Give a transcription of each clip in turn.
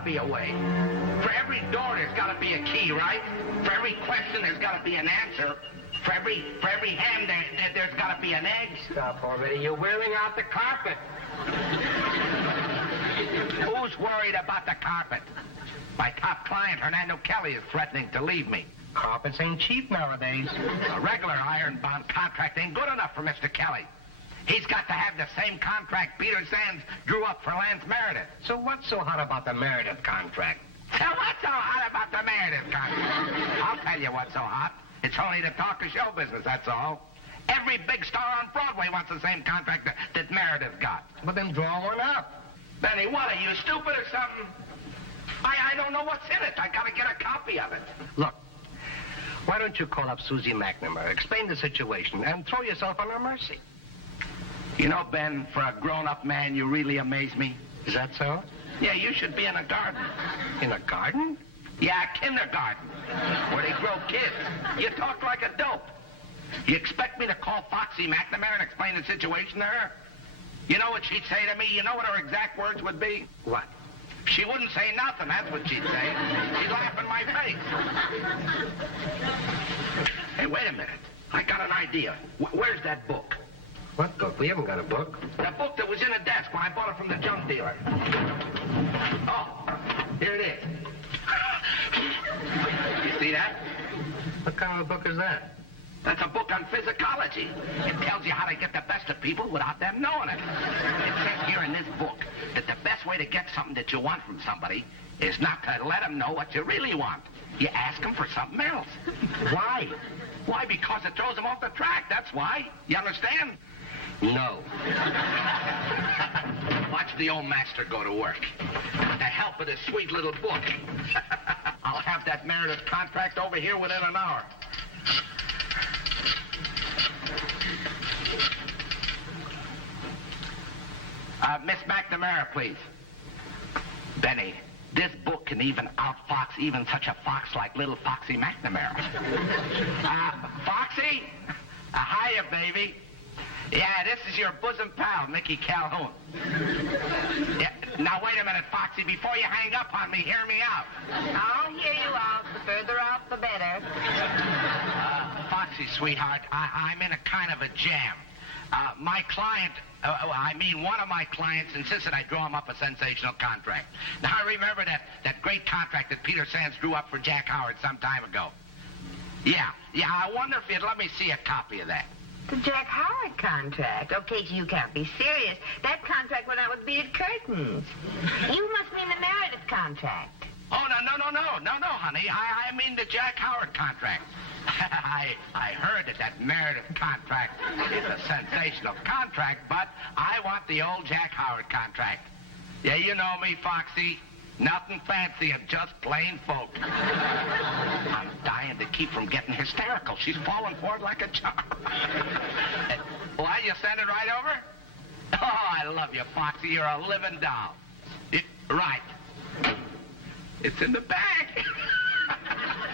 to be a way. For every door, there's got to be a key, right? For every question, there's got to be an answer. For every ham, there's got to be an egg. Stop already. You're wearing out the carpet. Who's worried about the carpet? My top client, Hernando Kelly, is threatening to leave me. Carpets ain't cheap nowadays. A regular iron-bound contract ain't good enough for Mr. Kelly. He's got to have the same contract Peter Sands drew up for Lance Meredith. So what's so hot about the Meredith contract? So what's so hot about the Meredith contract? I'll tell you what's so hot. It's only the talk of show business, that's all. Every big star on Broadway wants the same contract that Meredith got. Well, then draw one up. Benny, what, are you stupid or something? I don't know what's in it. I gotta get a copy of it. Look, why don't you call up Susie MacNamara, explain the situation, and throw yourself on her mercy? You know, Ben, for a grown-up man, you really amaze me. Is that so? Yeah, you should be in a garden. In a garden? Yeah, a kindergarten, where they grow kids. You talk like a dope. You expect me to call Foxy MacNamara and explain the situation to her? You know what she'd say to me? You know what her exact words would be? What? She wouldn't say nothing, that's what she'd say. She'd laugh in my face. Hey, wait a minute. I got an idea. Where's that book? What book? We haven't got a book. The book that was in the desk when I bought it from the junk dealer. Oh, here it is. You see that? What kind of a book is that? That's a book on physicology. It tells you how to get the best of people without them knowing it. It says here in this book that the best way to get something that you want from somebody is not to let them know what you really want. You ask them for something else. Why? Why? Because it throws them off the track, that's why. You understand? No. Watch the old master go to work. With the help of this sweet little book. I'll have that Meredith contract over here within an hour. Miss MacNamara, please. Benny, this book can even outfox even such a fox like little Foxy MacNamara. Foxy? Hiya, baby. Yeah, this is your bosom pal, Mickey Calhoun. Yeah, now, wait a minute, Foxy. Before you hang up on me, hear me out. I'll hear you out. The further out, the better. Foxy, sweetheart, I'm in a kind of a jam. My client, one of my clients insisted I draw him up a sensational contract. Now, I remember that great contract that Peter Sands drew up for Jack Howard some time ago. Yeah, I wonder if you'd let me see a copy of that. The Jack Howard contract? Okay, you can't be serious. That contract went out with beaded curtains. You must mean the Meredith contract. Oh, no, honey. I mean the Jack Howard contract. I heard that Meredith contract is a sensational contract, but I want the old Jack Howard contract. Yeah, you know me, Foxy. Nothing fancy and just plain folk. I'm dying to keep from getting hysterical. She's falling for it like a charm. Why, you send it right over? Oh, I love you, Foxy. You're a living doll. Right. It's in the bag.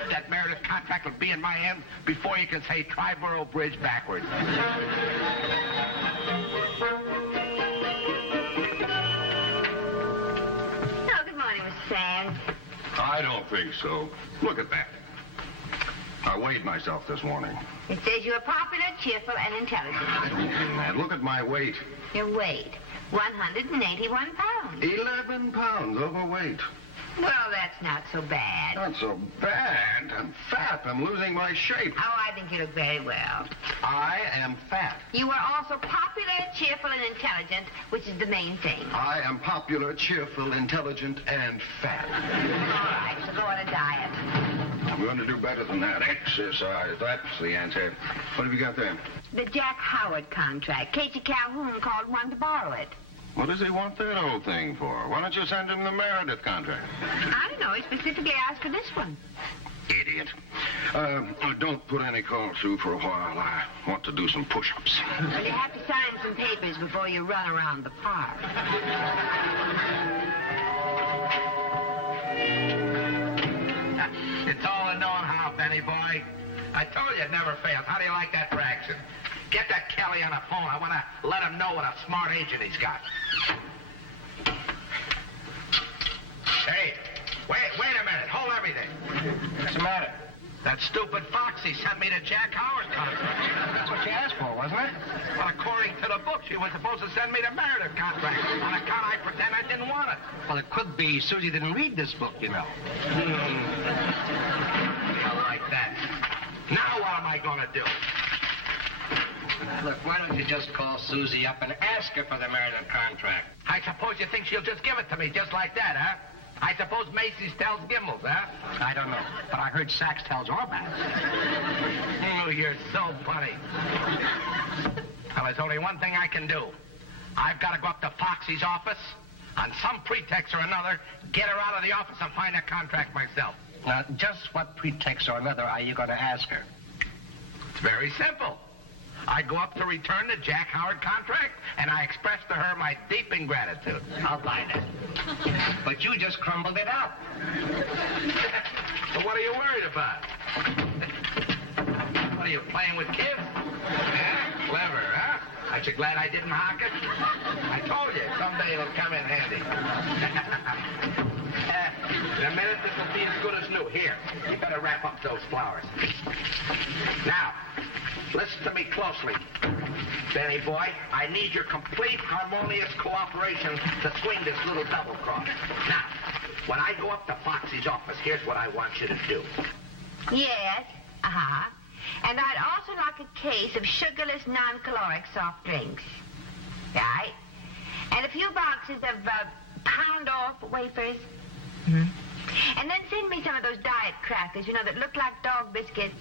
That Meredith contract will be in my hands before you can say Triborough Bridge backwards. Sands? I don't think so. Look at that. I weighed myself this morning. It says you're popular, cheerful, and intelligent. I don't mean that. Look at my weight. Your weight? 181 pounds. 11 pounds overweight. Well, that's not so bad. Not so bad. I'm fat. I'm losing my shape. Oh, I think you look very well. I am fat. You are also popular, cheerful, and intelligent, which is the main thing. I am popular, cheerful, intelligent, and fat. All right, so go on a diet. I'm going to do better than that. Exercise. That's the answer. What have you got there? The Jack Howard contract. Casey Calhoun called one to borrow it. What does he want that old thing for? Why don't you send him the Meredith contract? I don't know. He specifically asked for this one. Idiot. Don't put any calls through for a while. I want to do some push-ups. Well, you have to sign some papers before you run around the park. It's all a knowing how, Benny boy. I told you it never fails. How do you like that for action? Get that Kelly on the phone. I want to let him know what a smart agent he's got. Hey, wait a minute. Hold everything. What's the matter? That stupid Foxy sent me to Jack Howard's contract. That's what you asked for, wasn't it? Well, according to the book, she was supposed to send me the Meredith contract. On account I pretend I didn't want it. Well, it could be Susie didn't read this book, you know. I like that. Now what am I going to do? Look, why don't you just call Susie up and ask her for the Meredith contract? I suppose you think she'll just give it to me just like that, huh? I suppose Macy's tells Gimbels, huh? I don't know, but I heard Sachs tells Orban. Oh, you're so funny. Well, there's only one thing I can do. I've got to go up to Foxy's office, on some pretext or another, get her out of the office and find that contract myself. Now, just what pretext or another are you going to ask her? It's very simple. I go up to return the Jack Howard contract, and I express to her my deep ingratitude. I'll buy that. But you just crumbled it up. So what are you worried about? What are you, playing with kids? Yeah? Clever, huh? Aren't you glad I didn't hock it? I told you, someday it'll come in handy. In a minute, this will be as good as new. Here, you better wrap up those flowers. Now, listen to me closely. Danny boy, I need your complete harmonious cooperation to swing this little double cross. Now, when I go up to Foxy's office, here's what I want you to do. Yes, uh-huh. And I'd also like a case of sugarless, non-caloric soft drinks. Right? And a few boxes of pound-off wafers. Mm-hmm. And then send me some of those diet crackers, you know, that look like dog biscuits.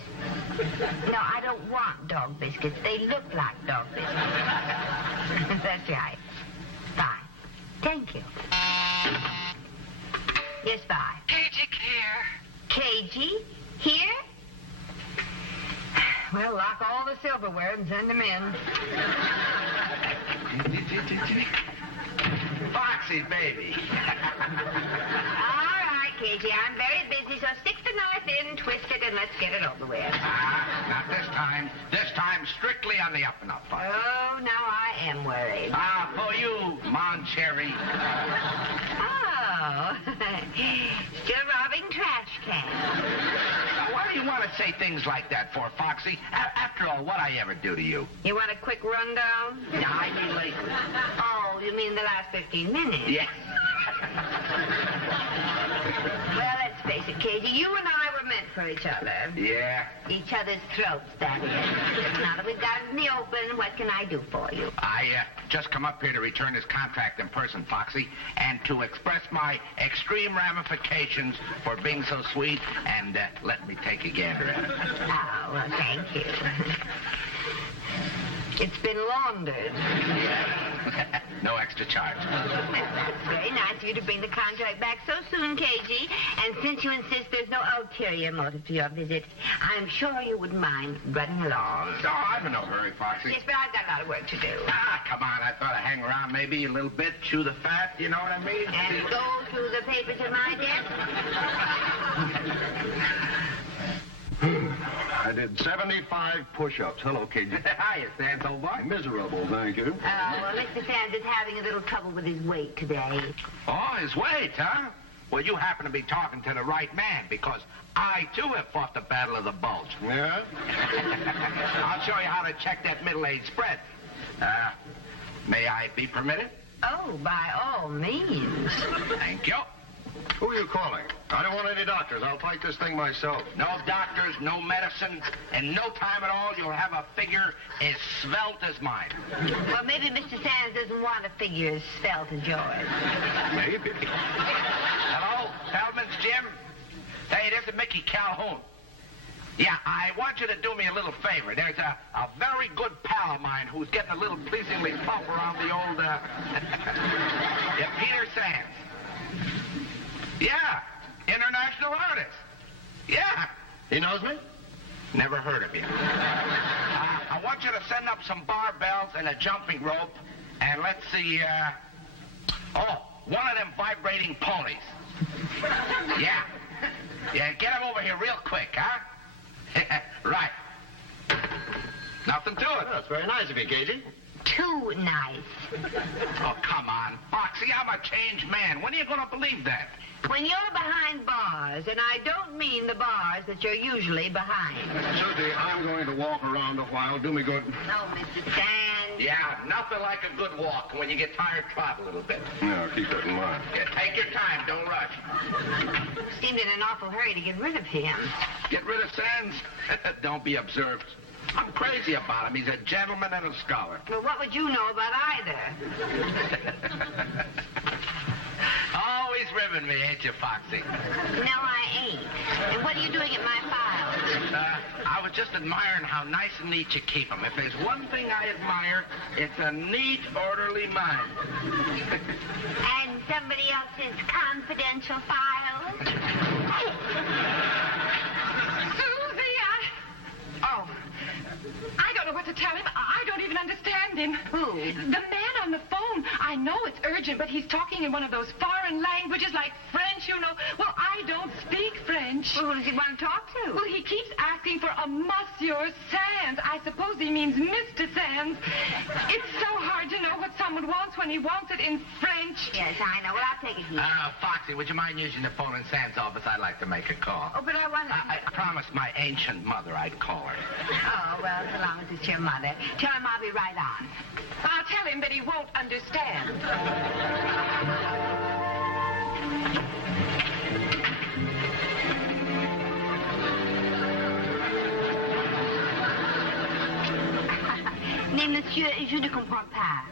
No, I don't want dog biscuits. They look like dog biscuits. That's right. Bye. Thank you. Yes, bye. KG here. KG? Here? Well, lock all the silverware and send them in. Foxy, baby. KG, I'm very busy, so stick the knife in, twist it, and let's get it over with. Not this time. This time, strictly on the up and up, Foxy. Oh, now I am worried. For you, Mon Cherry. Oh, still robbing trash cans. Now, why do you want to say things like that for, Foxy? After all, what'd I ever do to you? You want a quick rundown? Yeah, I mean lately. Oh, you mean the last 15 minutes? Yes. Well, let's face it, KG, you and I were meant for each other. Yeah? Each other's throats, that is. Now that we've got it in the open, what can I do for you? I just come up here to return this contract in person, Foxy, and to express my extreme ramifications for being so sweet and let me take a gander at it. Oh, well, thank you. It's been laundered. No extra charge. That's very nice of you to bring the contract back so soon, KG. And since you insist there's no ulterior motive to your visit, I'm sure you wouldn't mind running along. No, I'm in no hurry, Foxy. Yes, but I've got a lot of work to do. Come on. I thought I'd hang around maybe a little bit, chew the fat, you know what I mean? And go through the papers at my desk? I did 75 push-ups. Hello, KG. Hiya, Sands, old boy. Miserable, thank you. Oh, well, Mr. Sands is having a little trouble with his weight today. Oh, his weight, huh? Well, you happen to be talking to the right man, because I, too, have fought the battle of the bulge. Yeah? I'll show you how to check that middle-age spread. May I be permitted? Oh, by all means. Thank you. Who are you calling? I don't want any doctors. I'll fight this thing myself. No doctors, no medicine. In no time at all, you'll have a figure as svelte as mine. Well, maybe Mr. Sands doesn't want a figure as svelte as yours. Maybe. Hello, Feldman's Jim? Hey, this is Mickey Calhoun. Yeah, I want you to do me a little favor. There's a very good pal of mine who's getting a little pleasingly plump around the old, yeah, Peter Sands. Yeah, international artist. Yeah. He knows me? Never heard of you. I want you to send up some barbells and a jumping rope, and let's see, one of them vibrating ponies. Yeah. Yeah, get him over here real quick, huh? Right. Nothing to it. Well, that's very nice of you, KG. too nice. Oh, come on. Foxy, I'm a changed man. When are you going to believe that? When you're behind bars, and I don't mean the bars that you're usually behind. Susie, I'm going to walk around a while. Do me good. No, Mr. Sands. Yeah, nothing like a good walk. When you get tired, trot a little bit. Yeah, keep that in mind. Yeah, take your time. Don't rush. You seemed in an awful hurry to get rid of him. Get rid of Sands? Don't be observed. I'm crazy about him. He's a gentleman and a scholar. Well, what would you know about either? Always ribbing me, ain't you, Foxy? No, I ain't. And what are you doing at my files? I was just admiring how nice and neat you keep them. If there's one thing I admire, it's a neat, orderly mind. And somebody else's confidential files? Susie, I don't know what to tell him. I don't even understand him. Who? The man on the phone. I know it's urgent, but he's talking in one of those foreign languages like French, you know. Well, I don't speak French. Well, who does he want to talk to? Well, he keeps asking for a Monsieur Sands. I suppose he means Mr. Sands. It's so hard to know what someone wants when he wants it in French. Yes, I know. Well, I'll take it here. Foxy, would you mind using the phone in Sands' office? I'd like to make a call. Oh, but I want to... I promised my ancient mother I'd call her. Oh, well, so long as it's your mother. Tell him I'll be right on. I'll tell him that he won't understand. Mais, monsieur, je ne comprends pas.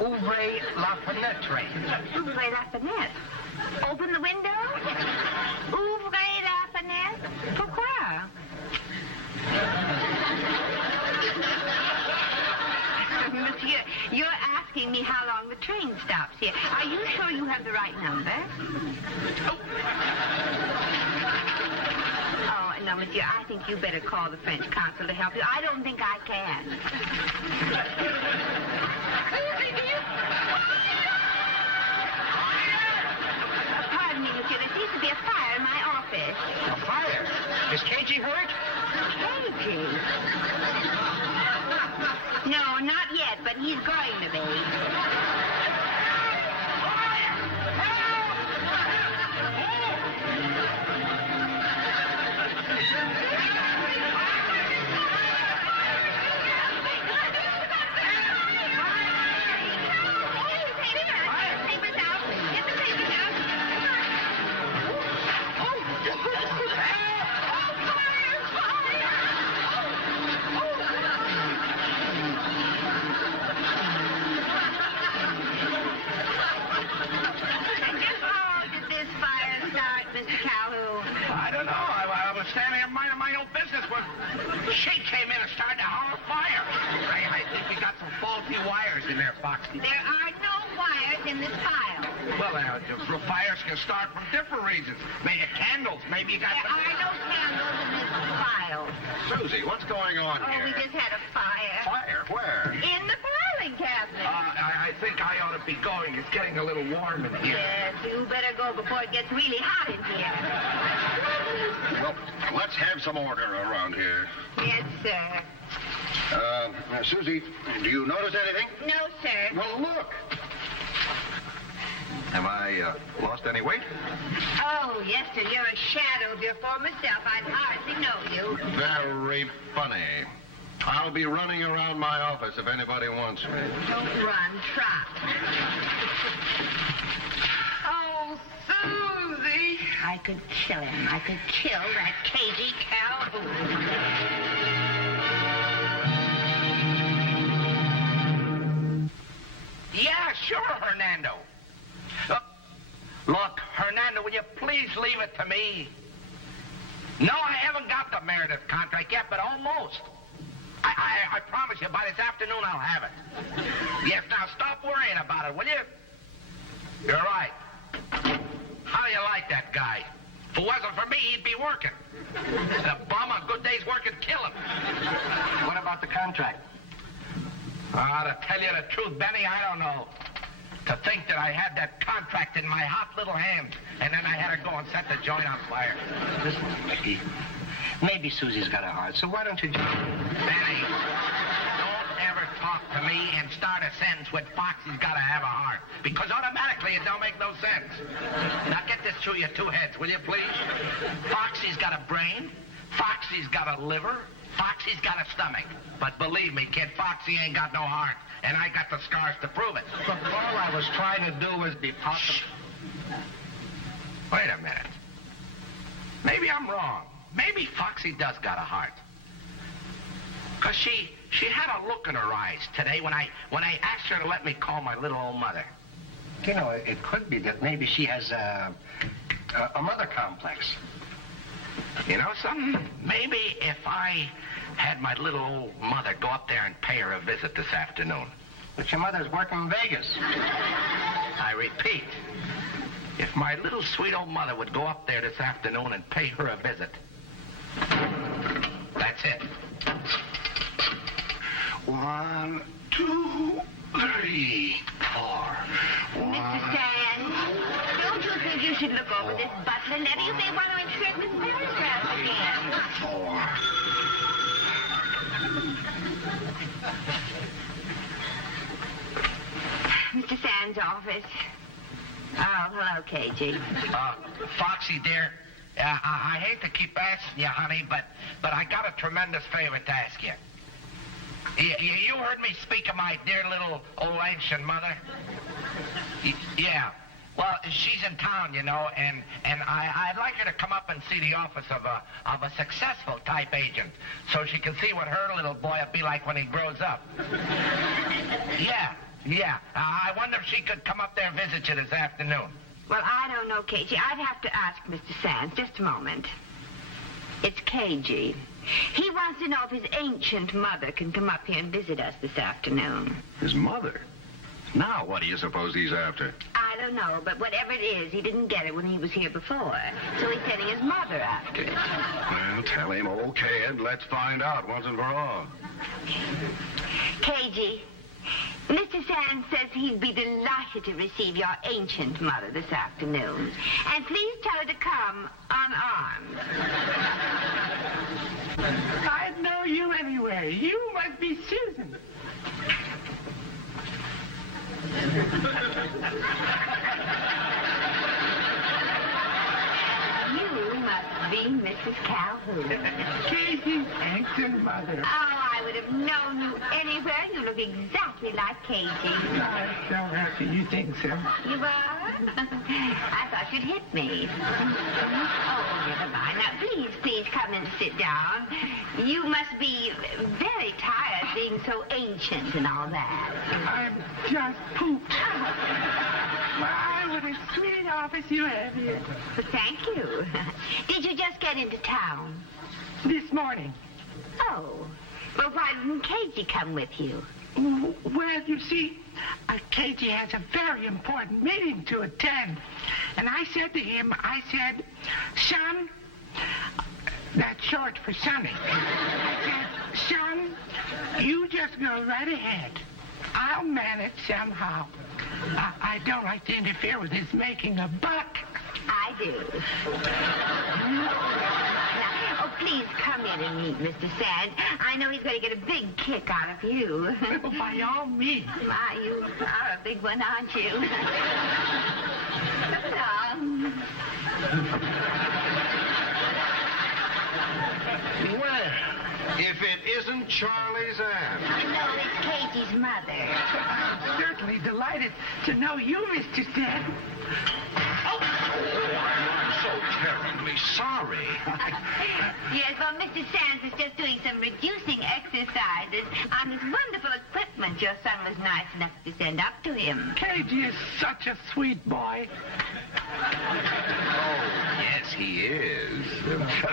Ouvrez la fenêtre. Ouvrez la fenêtre. Open the window? Ouvrez la fenêtre? Pourquoi? Monsieur, you're asking me how long the train stops here. Are you sure you have the right number? Oh, no, monsieur, I think you better call the French consul to help you. I don't think I can. Pardon me, monsieur. There seems to be a fire in my office. A fire? Is Cagey hurt? Cagey? No, not yet, but he's going to be. She came in and started to holler fire. I think we got some faulty wires in there, Foxy. There are no wires in this file. Well, the fires can start from different reasons. Maybe candles. Maybe you got... There are no candles in this file. Susie, what's going on Oh, here? we just had a fire. Fire? Where? In the filing cabinet. I think I ought to be going. It's getting a little warm in here. Yes, you better go before it gets really hot in here. Well, let's have some order around here. Yes, sir. Susie, do you notice anything? No, sir. Well, look. Have I lost any weight? Oh, yes, sir. You're a shadow of your former self. I'd hardly know you. Very funny. I'll be running around my office if anybody wants me. Don't run, trot. Oh, Susie. I could kill him. I could kill that cagey Calhoun. Yeah, sure, Hernando. Look, Hernando, will you please leave it to me? No, I haven't got the Meredith contract yet, but almost. I promise you, by this afternoon, I'll have it. Yes, now stop worrying about it, will you? You're right. How do you like that guy? If it wasn't for me, he'd be working. The bum on good days work would kill him. What about the contract? To tell you the truth, Benny, I don't know. To think that I had that contract in my hot little hands, and then I had to go and set the joint on fire. Listen, Mickey. Maybe Susie's got a heart, so why don't you just... Benny, don't ever talk to me and start a sentence with Foxy's got to have a heart. Because automatically it don't make no sense. Now get this through your two heads, will you please? Foxy's got a brain. Foxy's got a liver. Foxy's got a stomach. But believe me, kid, Foxy ain't got no heart. And I got the scars to prove it. Look, all I was trying to do was be positive. Wait a minute. Maybe I'm wrong. Maybe Foxy does got a heart. Because she had a look in her eyes today when I asked her to let me call my little old mother. You know, it could be that maybe she has a mother complex. You know something? Maybe if I had my little old mother go up there and pay her a visit this afternoon. But your mother's working in Vegas. I repeat, if my little sweet old mother would go up there this afternoon and pay her a visit. That's it. 1, 2, 3, 4. Mr. Sands, don't you think you should look over this butler letter? You may want to insert Miss Paragraph again. 4. Mr. Sands' office. Oh, hello, KG. Foxy, dear, I hate to keep asking you, honey, but I got a tremendous favor to ask you. You heard me speak of my dear little old ancient mother? Yeah. Well, she's in town, you know, and I'd like her to come up and see the office of a successful type agent, so she can see what her little boy will be like when he grows up. Yeah. I wonder if she could come up there and visit you this afternoon. Well, I don't know, KG. I'd have to ask Mr. Sands. Just a moment. It's KG. He wants to know if his ancient mother can come up here and visit us this afternoon. His mother? Now, what do you suppose he's after? I don't know, but whatever it is, he didn't get it when he was here before. So he's sending his mother after it. Well, tell him, okay, and let's find out once and for all. KG, Mr. Sands says he'd be delighted to receive your ancient mother this afternoon. And please tell her to come unarmed. I'd know you anywhere. You must be Susan. You must be Mrs. Calhoun. Casey's ancient mother. Oh, I would have known you anywhere. You look exactly like Casey. I'm so happy you think so. You are? I thought you'd hit me. Oh, never mind. Now, please come and sit down. You must be very tired being so ancient and all that. I'm just pooped. My, what a sweet office you have here. Well, thank you. Did you just get into town? This morning. Oh. Well, why didn't Casey come with you? Well, you see, KG has a very important meeting to attend. And I said to him, son, that's short for Sonny. I said, son, you just go right ahead. I'll manage somehow. I don't like to interfere with his making a buck. I do. Oh, please come in and meet Mr. Sands. I know he's going to get a big kick out of you. By all means. My, you are a big one, aren't you? Well, if it isn't Charlie's aunt. No, it's Katie's mother. I'm certainly delighted to know you, Mr. Sands. I'm so terribly sorry. Yes, well, Mr. Sands is just doing some reducing exercises on this wonderful equipment your son was nice enough to send up to him. KG is such a sweet boy. Oh, yes, he is.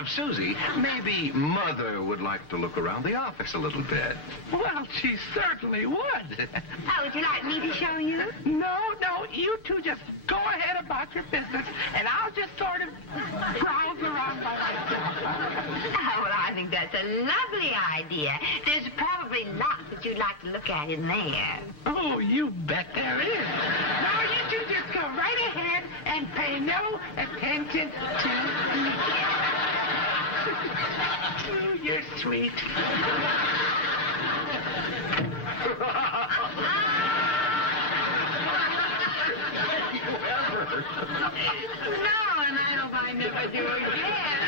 Susie, maybe Mother would like to look around the office a little bit. Well, she certainly would. Oh, would you like me to show you? No, you two just go ahead about your business, and I'll just sort of browse around by myself. Oh, well, I think that's a lovely idea. There's probably lots that you'd like to look at in there. Oh, you bet there is. Now, you two just go right ahead and pay no attention to me. Oh, you're sweet. No, and I hope I never do again.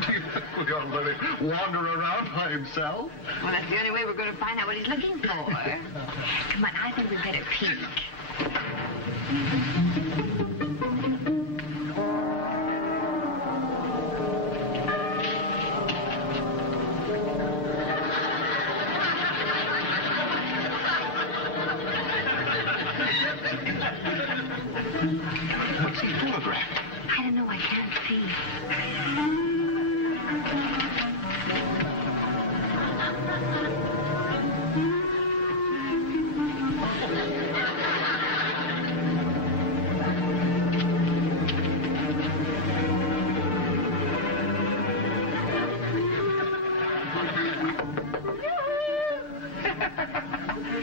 Do you think we ought to let him wander around by himself? Well, that's the only way we're going to find out what he's looking for. Come on, I think we'd better peek. What's he photographing? I don't know, I can't see.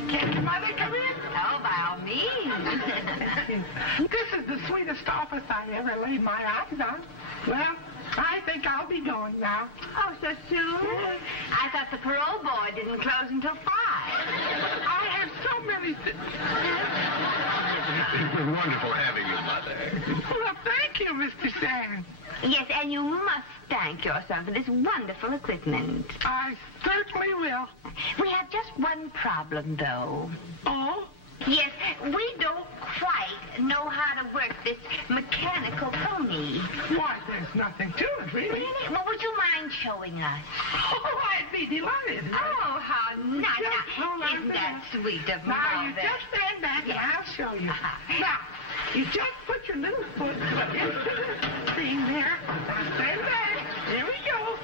Can your mother come in? Oh, by all means. This is the sweetest office I ever laid my eyes on. Well, I think I'll be going now. Oh, so soon? I thought the parole board didn't close until 5. I have so many... It's been wonderful having you, Mother. Well, thank you, Mr. Sands. Yes, and you must thank your son for this wonderful equipment. I certainly will. We have just one problem, though. Oh? Yes, we don't quite know how to work this mechanical pony. Why, there's nothing to it, really. Really? Well, would you mind showing us? Oh, I'd be delighted. Oh, how nice. Just hold on Isn't to that sweet of Now, you Mother? just stand back and I'll show you. Now, you just put your little foot into the thing there. Now, stand back. Here we go.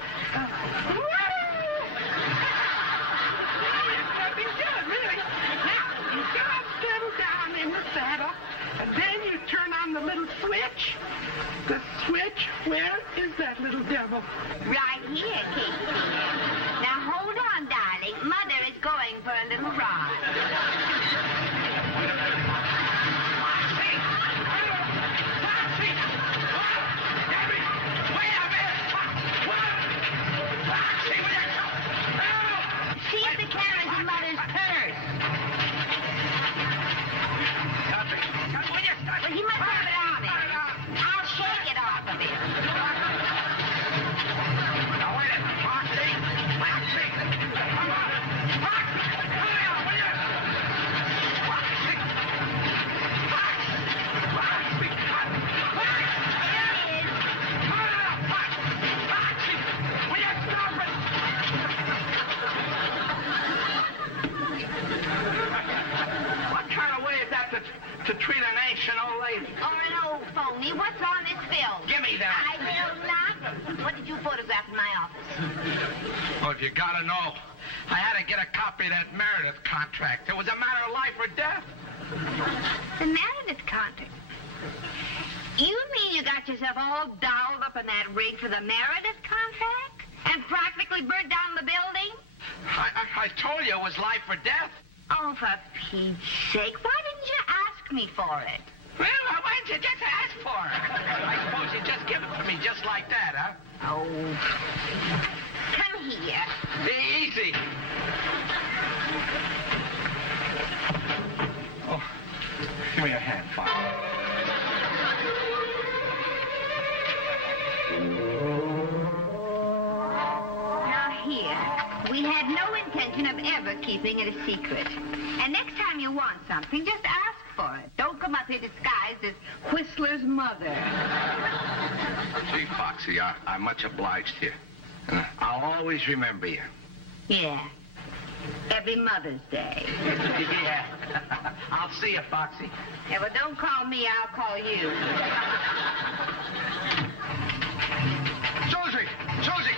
There's nothing to it, really. Now, you just settle down in the saddle, and then you turn on the little switch. The switch, where is that little devil? Right here, Casey. Now, hold on, darling. Mother is going for a little ride. See if the camera's in Mother's purse. Well, he must have it on him. I'll shake it off of him. Now, wait a minute. Foxy! Foxy! Come on! Foxy! Hurry up, will you? Foxy! Foxy! Foxy! Foxy! There he is. Hurry up, Foxy! Foxy! Will you stop it? What kind of way is that to treat an ancient old lady? Or an old phony. What's on this film? Give me that. I will not. What did you photograph in my office? Well, if you gotta know, I had to get a copy of that Meredith contract. It was a matter of life or death. The Meredith contract. You mean you got yourself all dolled up in that rig for the Meredith contract? And practically burnt down the building? I told you it was life or death. Oh, for Pete's sake, why didn't you ask me for it? Well, why didn't you just ask for it? I suppose you just give it to me just like that, huh? Oh. Come here. Easy. Oh, give me your hand, Father. Now, here, we had no intention of ever keeping it a secret. And next time you want something, just ask for it. Don't come up here disguised as Whistler's mother. Gee, Foxy, I'm much obliged to you. I'll always remember you. Yeah. Every Mother's Day. Yeah. I'll see you, Foxy. Yeah, well, don't call me, I'll call you. Susie! Susie!